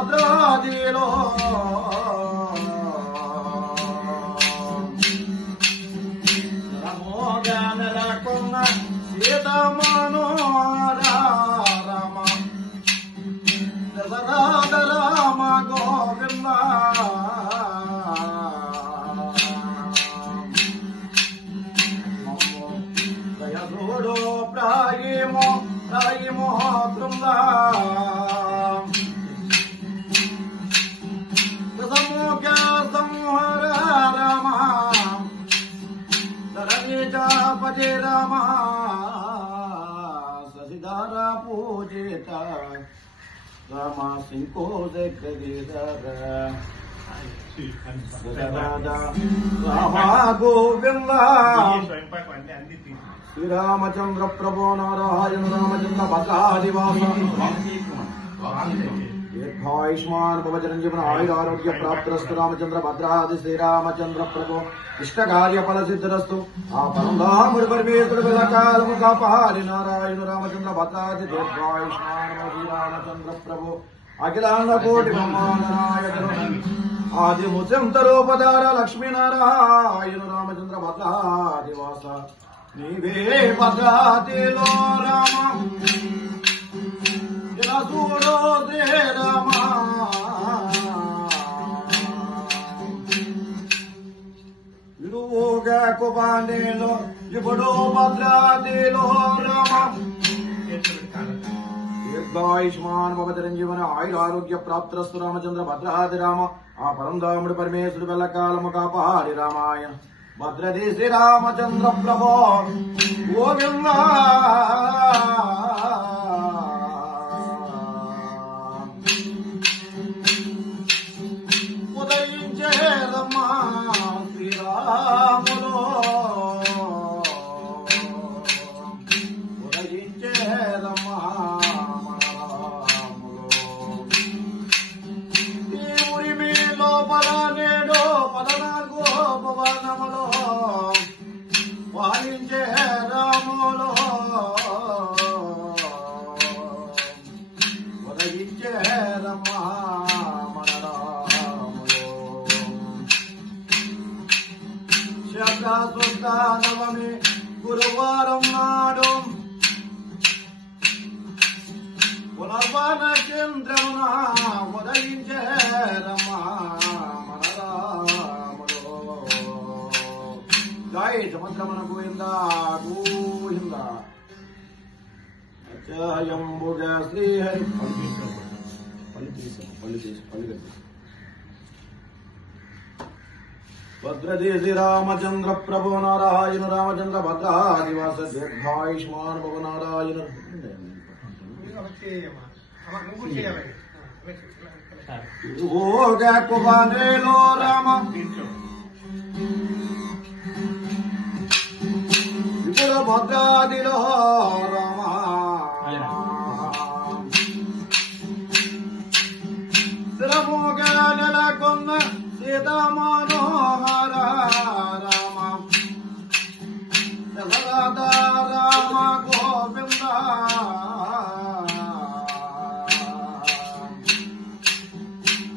భద్రాదిలో నెలకొన్న సీతమనోర రామ దశరథ రామ గోవింద దయదోడో ప్రాయిమో బృంద దశముఖ్య సంహర రామ పదే రామ ససిదార పూజిత రామ సింకో రామ గోవింద శ్రీరామచంద్ర ప్రభో నారాయణ రామచంద్ర భద్రాదివాస దీర్ఘాయుష్మాన్ భవ చిరంజీవన ఆయురారోగ్య ప్రాప్తిరస్తు రామచంద్ర భద్రాది శ్రీరామచంద్ర ప్రభు ఇష్టకార్య ఫల సిద్ధిరస్తు ఆ పరంధాముడి పరమేశ్వరుడు వెలకాలము కాపాడి నారాయణ రామచంద్ర భద్రాది దీర్ఘాయుష్మాన్ శ్రీరామచంద్ర ప్రభు అఖిలాండ కోటి బ్రహ్మాండనాయకుడు ఆది ముచంత రూపధార లక్ష్మీనారాయణ రామచంద్ర భద్రాదివాస నీవే భద్రాదిలో రామ చూడో దే రామ విడుగా కుబాండేలో ఇప్పుడు భద్రాదిలో రామ దీర్ఘాయుష్మాన్ భవ చిరంజీవన ఆయురారోగ్య ప్రాప్తిరస్తు రామచంద్ర భద్రాది రామ ఆ పరంధాముడి పరమేశ్వరుడు వెల్లకాలము కాపాడి రామాయణ భద్రది శ్రీరామచంద్ర ప్రభో గోవింద ఉదయించేదమ్మా శ్రీరాములో ఉదయించేదమ్మా ఈ ఊరి మీ లోపల నేడు 14 భవనములో వాయించే రాములో ఉదయించే రమ్మా నవమి గురువారం నాడు పునర్వన చంద్రమున ఉదయించే రమా మన రాములో జై సముద్రమున గోవింద గోవింద అచయంబుగా శ్రీహరి పల్లి భద్రదే శ్రీరామచంద్ర ప్రభు నారాయణ రామచంద్ర భద్రాదివాస దీర్ఘాయుష్మాన్ భవ నారాయణ కుబాండేలో రామ ఇప్పుడు భద్రాదిలో రామ స్థిరముగా నెలకొన్న సీతమనోహర రామ దశరథ రామ గోవింద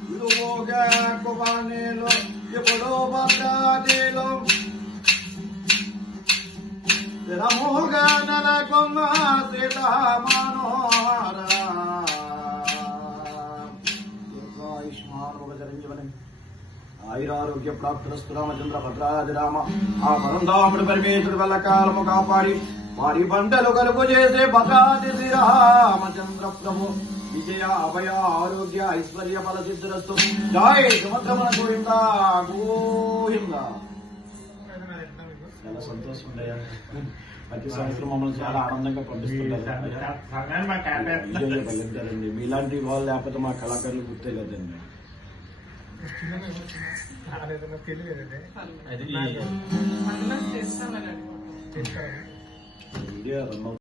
విడుగా కుబాండేలో ఇప్పుడు భద్రాదిలో స్థిరముగా నెలకొన్న సీతమనోహర దీర్ఘాయుష్మాన్ భవ చిరంజీవన ఆయురారోగ్య ప్రాప్తిరస్తు రామచంద్ర భద్రాది రామ ఆ పరంధాముడి పరమేశ్వరుడు వెల్లకాలము కాపాడి వారి బండలు కలుగు చేసే భద్రాది శ్రీరామచంద్ర ప్రభు విజయ అభయ ఆరోగ్య ఐశ్వర్య ఫల సిద్ధిరస్తు జై సముద్రమున గోవింద గోవింద చాలా సంతోషం ఉండయా ప్రతి సంవత్సరం మమ్మల్ని చాలా ఆనందంగా పండిస్తుంటారండి మీలాంటి వాళ్ళు లేకపోతే మా కళాకారులు గుర్తేలేదండి అది